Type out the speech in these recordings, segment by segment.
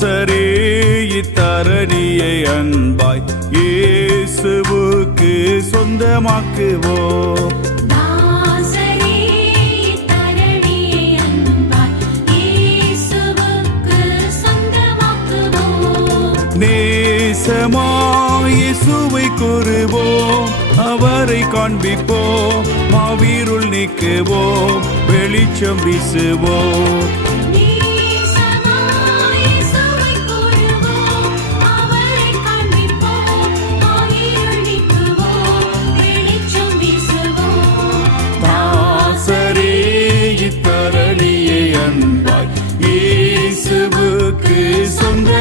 தாசரே இத்தரணியை அன்பாய் இயேசுவுக்கு சொந்தமாக்குவோம். தாசரே தரணியை அன்பாய் இயேசுவுக்கு சொந்தமாக்குவோம். நேசமாய் இயேசுவை கூறுவோம் அவரை காண்பிப்போம் மாவீருள் நீக்குவோம் வெளிச்சம் வீசுவோம்.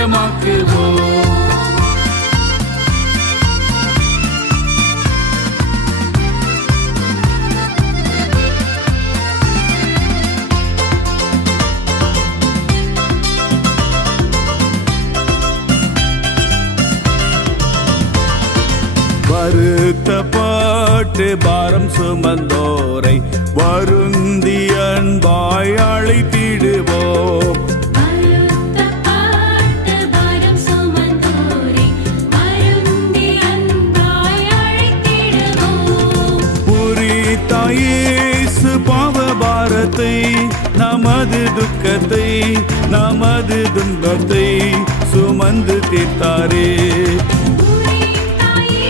சொந்தமாக்குவோம் வருத்தப்பட்டு பாரம் சுமந்தோரை வருந்தி அன்பாய் அழைத்தீர். பாவ பாரத்தை நமது துக்கத்தை நமது துன்பத்தை சுமந்து தீர்த்தாரே. உரைத்தாயே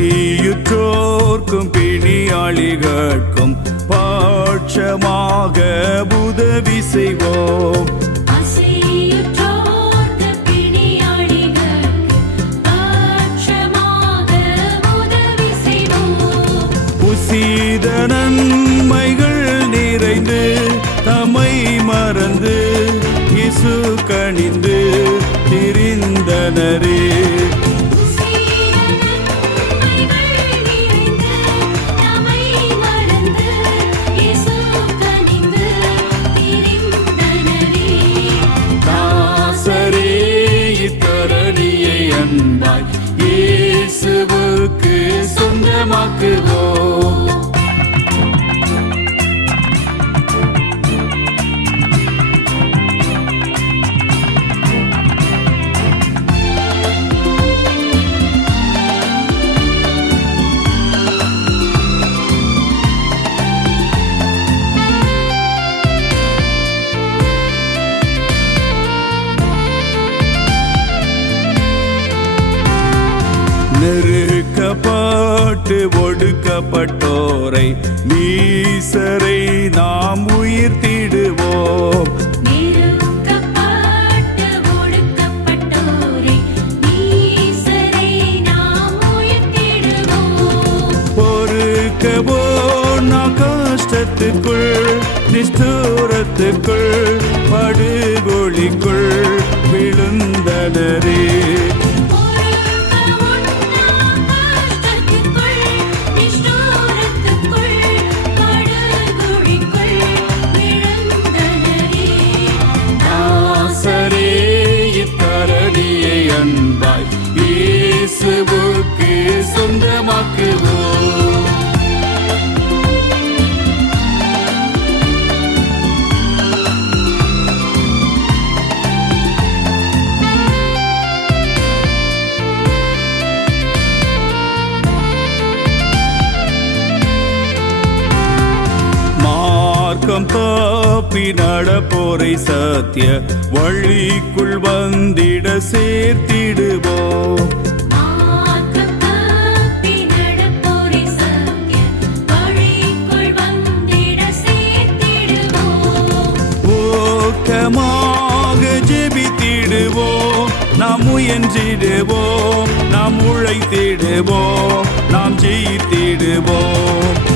பசியுற்றோர்க்கும் பிணியாளிகட்கும் பாட்சமாக உதவி செய்வோம். புசித நன்மைகள் நிறைந்து தமை மறந்து இசு கணிந்து திரிந்தனரே. நெருக்கப்பட்டு ஒடுக்கப்பட்டோரை நீசரை நாம் உயிர்த்திடுவோம். கஷ்டத்துக்குள் நிஷ்டூரத்துக்குள் படுகொழிக்குள் விழுந்தனரே. மார்க்கம் தப்பி நடப்போரை சத்திய வழிக்குள் வந்திட சேர்த்திடுவோம். ஜெபித்திடுவோம். நாம் முயன்றிடுவோம். நாம் உழைத்திடுவோம். நாம் ஜெயித்திடுவோம்.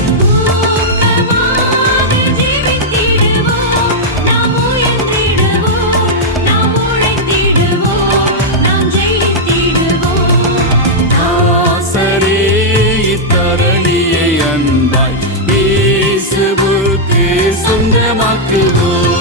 சொந்தமாக்குவோம்.